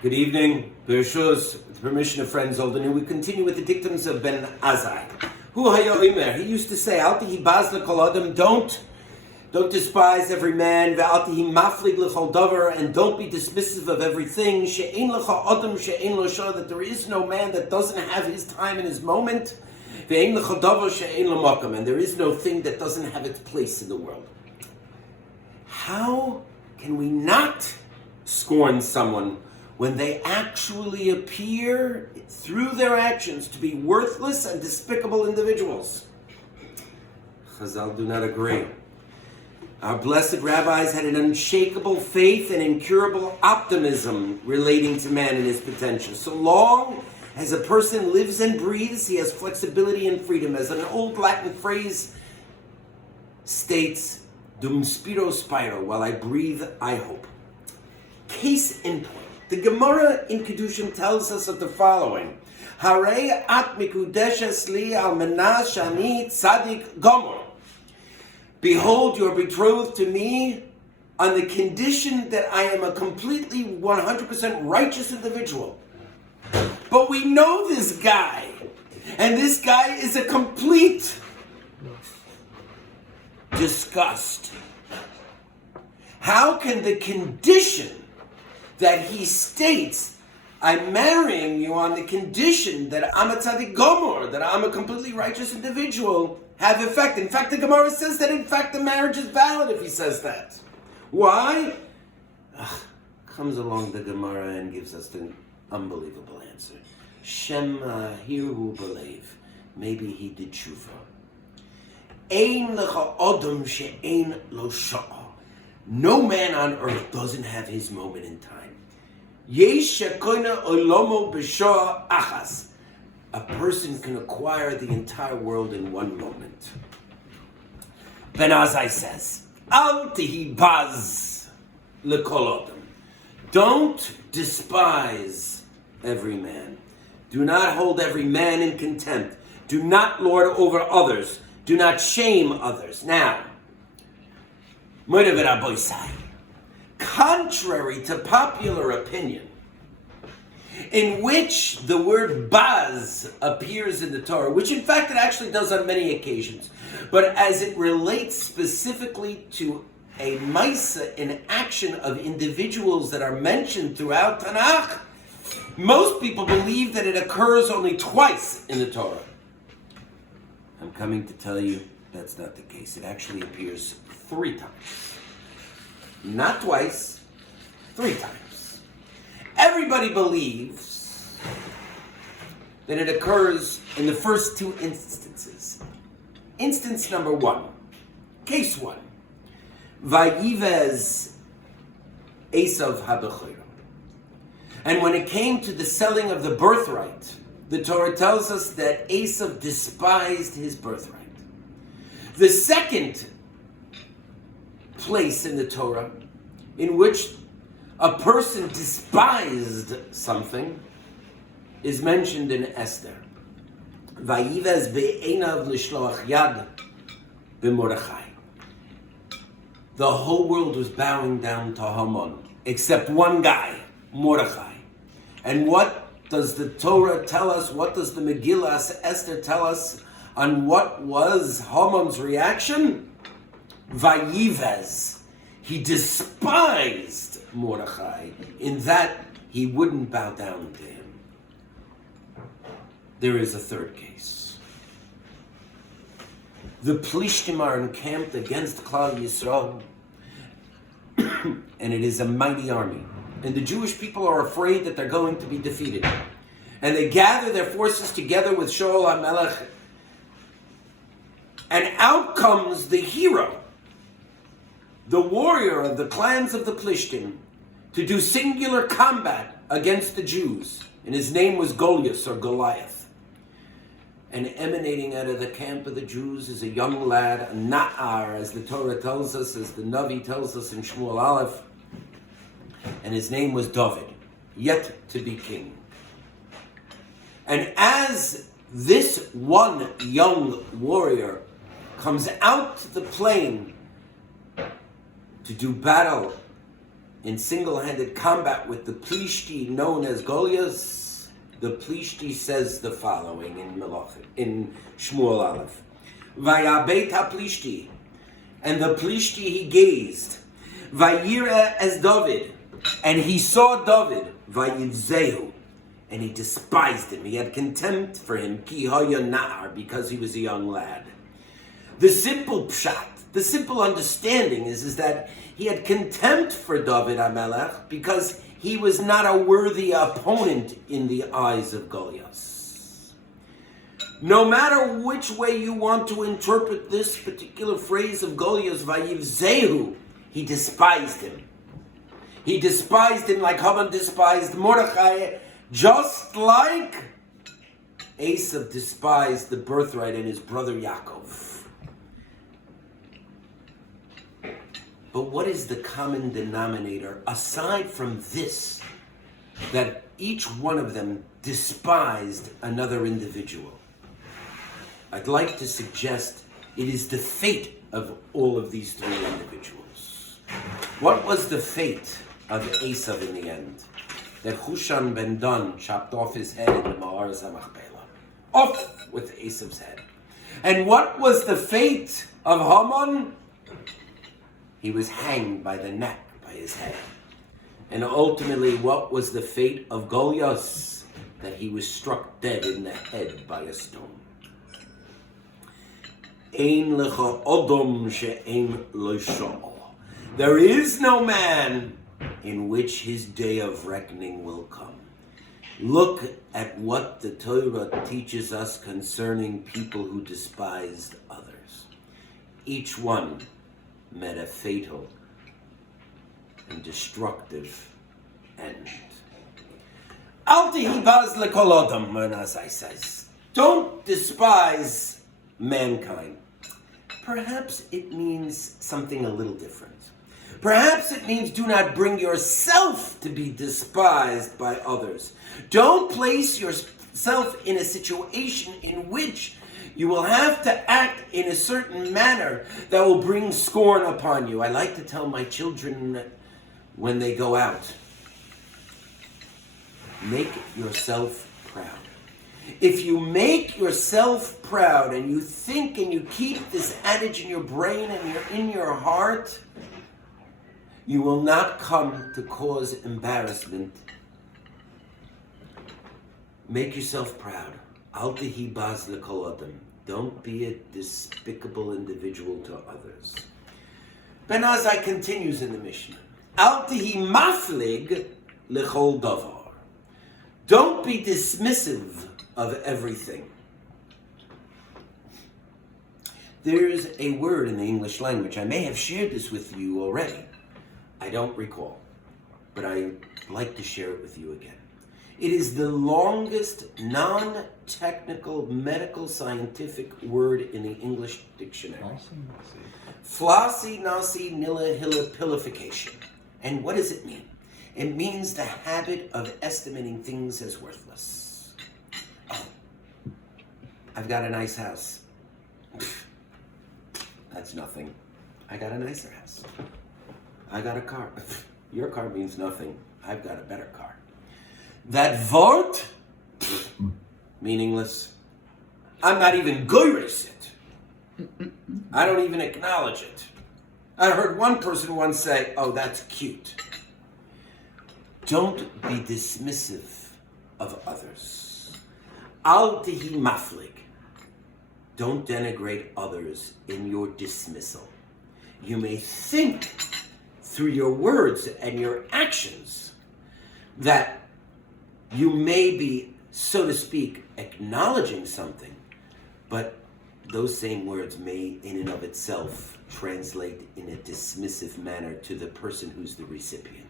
Good evening. Bereshus, with the permission of friends old and new, we continue with the dictums of Ben Azai. He used to say, Al tihi baz l'kol adam, don't despise every man, ve'al tihi maflig l'chol davar, and don't be dismissive of everything, she'ein l'cha adam she'ein lo shah, that there is no man that doesn't have his time and his moment, ve'ein l'cha davar she'ein lo makam, and there is no thing that doesn't have its place in the world. How can we not scorn someone when they actually appear through their actions to be worthless and despicable individuals? Chazal do not agree. Our blessed rabbis had an unshakable faith and incurable optimism relating to man and his potential. So long as a person lives and breathes, he has flexibility and freedom. As an old Latin phrase states, dum spiro spiro, while I breathe, I hope. Case in point. The Gemara in Kedushin tells us of the following: Harei at mikudeshes li al menah shani tzadik gomor. Behold, you are betrothed to me on the condition that I am a completely 100% righteous individual. But we know this guy, and this guy is a complete disgust. How can the condition that he states, I'm marrying you on the condition that I'm a tzaddik gomor, that I'm a completely righteous individual, have effect? In fact, the Gemara says that in fact the marriage is valid if he says that. Why? Comes along the Gemara and gives us the unbelievable answer. Shema hiru believe. Maybe he did tshuva. Ein lecha odom she'ein lo sha'a. No man on earth doesn't have his moment in time. Yesh shekoina olomo b'sho'a achas. A person can acquire the entire world in one moment. Ben Azai says, Al tihi baz l'kol adam. Don't despise every man. Do not hold every man in contempt. Do not lord over others. Do not shame others. Now, contrary to popular opinion, in which the word baz appears in the Torah, which in fact it actually does on many occasions, but as it relates specifically to a maisa, an action of individuals that are mentioned throughout Tanakh, most people believe that it occurs only twice in the Torah. I'm coming to tell you that's not the case. It actually appears 3 times. Not twice, 3 times. Everybody believes that it occurs in the first 2 instances. Instance number 1, case 1. Vayivez Esav HaBechira. And when it came to the selling of the birthright, the Torah tells us that Esav despised his birthright. The second place in the Torah in which a person despised something is mentioned in Esther. Vayivez be'enav l'shloach yad b'Mordechai. The whole world was bowing down to Haman, except one guy, Mordechai. And what does the Torah tell us? What does the Megillah Esther tell us on what was Haman's reaction? Vayivez. He despised Mordechai in that he wouldn't bow down to him. There is a third case. The Plishtim are encamped against Klal Yisrael, and it is a mighty army. And the Jewish people are afraid that they're going to be defeated. And they gather their forces together with Shaul HaMelech, and out comes the hero, the warrior of the clans of the Plishtim, to do singular combat against the Jews. And his name was Goliath, or Goliath. And emanating out of the camp of the Jews is a young lad, a Na'ar, as the Torah tells us, as the Navi tells us in Shmuel Aleph. And his name was David, yet to be king. And as this one young warrior comes out to the plain to do battle in single-handed combat with the Plishti known as Goliath, the Plishti says the following in Shmuel Aleph. Vayabeit ha-Plishti, and the Plishti he gazed. Vayira as David, and he saw David. Vayivzehu, and he despised him. He had contempt for him. Ki haya na'ar, because he was a young lad. The simple pshat, the simple understanding is that he had contempt for David HaMelech because he was not a worthy opponent in the eyes of Goliath. No matter which way you want to interpret this particular phrase of Goliath, Vayivzehu, he despised him. He despised him like Haman despised Mordechai, just like Esav despised the birthright and his brother Yaakov. But what is the common denominator, aside from this, that each one of them despised another individual? I'd like to suggest it is the fate of all of these three individuals. What was the fate of Esav in the end? That Hushan ben Dun chopped off his head in the Ma'aras HaMachpelah. Off with Esav's head. And what was the fate of Haman? He was hanged by the neck, by his head. And ultimately, what was the fate of Goliath? That he was struck dead in the head by a stone. Ein lecha odom she'ein lo sha'al. There is no man in which his day of reckoning will come. Look at what the Torah teaches us concerning people who despised others. Each one met a fatal and destructive end. Al tehibaz lekol adam, Manasai says. Don't despise mankind. Perhaps it means something a little different. Perhaps it means do not bring yourself to be despised by others. Don't place yourself in a situation in which you will have to act in a certain manner that will bring scorn upon you. I like to tell my children when they go out, make yourself proud. If you make yourself proud and you think and you keep this adage in your brain and in your heart, you will not come to cause embarrassment. Make yourself proud. Al tehibaz lekol adam. Don't be a despicable individual to others. Ben Azai continues in the Mishnah. Al tehi maflig lechol davar. Don't be dismissive of everything. There's a word in the English language. I may have shared this with you already. I don't recall, but I'd like to share it with you again. It is the longest non-technical medical scientific word in the English dictionary. Flossi nasi nilla hilla pillification. And what does it mean? It means the habit of estimating things as worthless. Oh, I've got a nice house. That's nothing. I got a nicer house. I got a car. Your car means nothing. I've got a better car. That vort, meaningless. I'm not even goyres it. I don't even acknowledge it. I heard one person once say, oh, that's cute. Don't be dismissive of others. Al tehi maflig. Don't denigrate others in your dismissal. You may think through your words and your actions that you may be, so to speak, acknowledging something, but those same words may in and of itself translate in a dismissive manner to the person who's the recipient.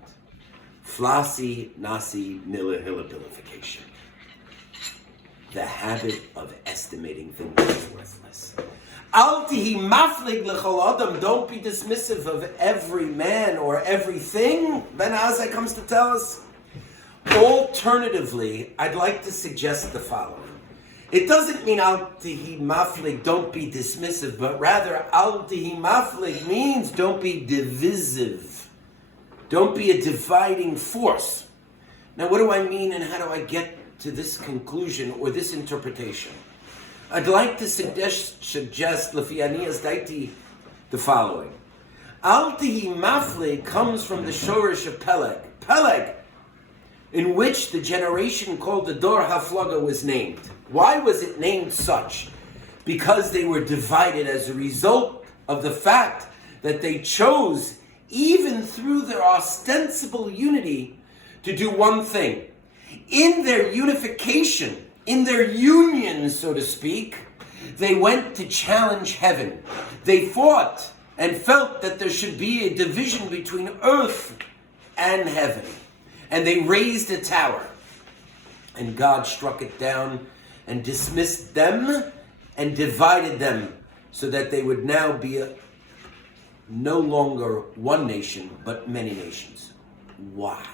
Flossi nasi nilla hilla pillification. The habit of estimating things as worthless. Al tehi maflig lechol adam. Don't be dismissive of every man or everything. Ben Azai comes to tell us. Alternatively, I'd like to suggest the following. It doesn't mean al tehi maflig, don't be dismissive, but rather al tehi maflig means don't be divisive Don't be a dividing force. Now, what do I mean, and how do I get to this conclusion or this interpretation? I'd like to suggest Lefi Aniyas Daiti, the following. Al Tihi Mafle comes from the shorish of Peleg. Peleg, in which the generation called the Dor Haflaga was named. Why was it named such? Because they were divided as a result of the fact that they chose, even through their ostensible unity, to do one thing. In their unification, in their union, so to speak, they went to challenge heaven. They fought and felt that there should be a division between earth and heaven. And they raised a tower. And God struck it down and dismissed them and divided them so that they would now be no longer one nation, but many nations. Why?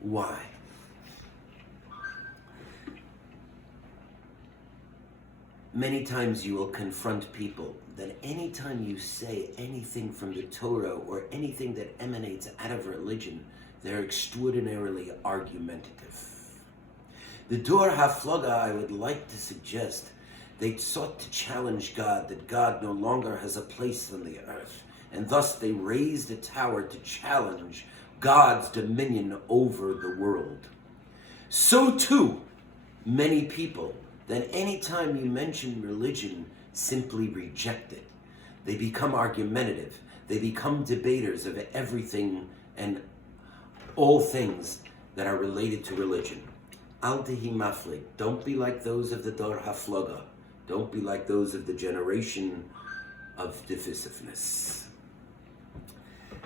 Why? Many times you will confront people that anytime you say anything from the Torah or anything that emanates out of religion, they're extraordinarily argumentative. The Dor Haflaga, I would like to suggest, they sought to challenge God, that God no longer has a place on the earth, and thus they raised a tower to challenge God's dominion over the world. So too, many people, that any time you mention religion, simply reject it. They become argumentative. They become debaters of everything and all things that are related to religion. Al Tihi Mafli. Don't be like those of the Dor Haflaga. Don't be like those of the generation of divisiveness.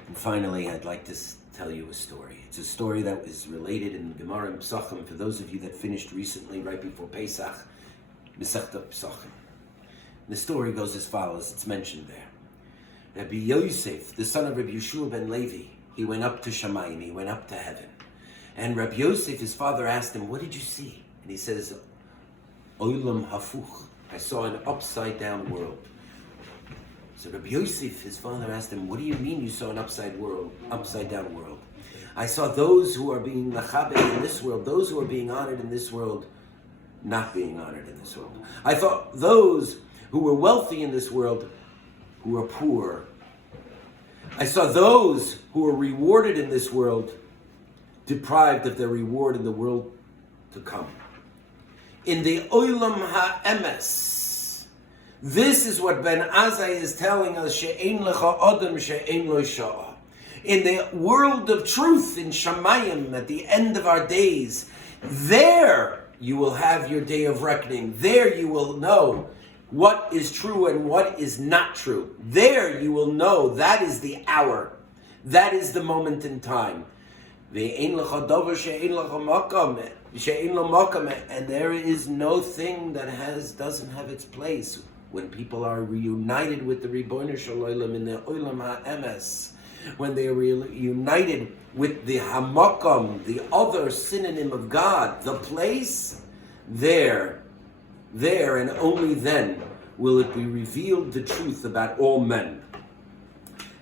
And finally, I'd like to tell you a story. It's a story that was related in Gemara and Pesachim for those of you that finished recently, right before Pesach, Masechta Pesachim. The story goes as follows. It's mentioned there. Rabbi Yosef, the son of Rabbi Yeshua ben Levi, he went up to Shamayim, he went up to heaven. And Rabbi Yosef, his father, asked him, what did you see? And he says, Olam Hafuch. I saw an upside down world. So Rabbi Yosef, his father, asked him, what do you mean you saw an upside down world? I saw those who are being machabed in this world, those who are being honored in this world, not being honored in this world. I thought those who were wealthy in this world, who are poor. I saw those who were rewarded in this world, deprived of their reward in the world to come. In the Olam HaEmes, this is what Ben Azai is telling us, She'ein lecha Adam, she'ein lo sha'a. In the world of truth, in Shamayim, at the end of our days, there you will have your day of reckoning. There you will know what is true and what is not true. There you will know that is the hour. That is the moment in time. And there is no thing that doesn't have its place. When people are reunited with the Ribono Shel Olam in the Olam HaEmes, when they are reunited with the Hamakam, the other synonym of God, the place, there and only then will it be revealed the truth about all men.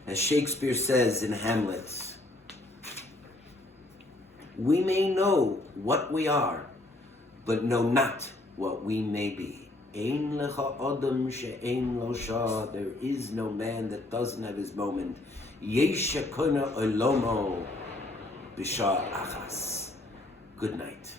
As Shakespeare says in Hamlet, we may know what we are, but know not what we may be. Ein lecha Adam she'ein lo shah. There is no man that doesn't have his moment. Yesh shekona olomo b'shah achas. Good night.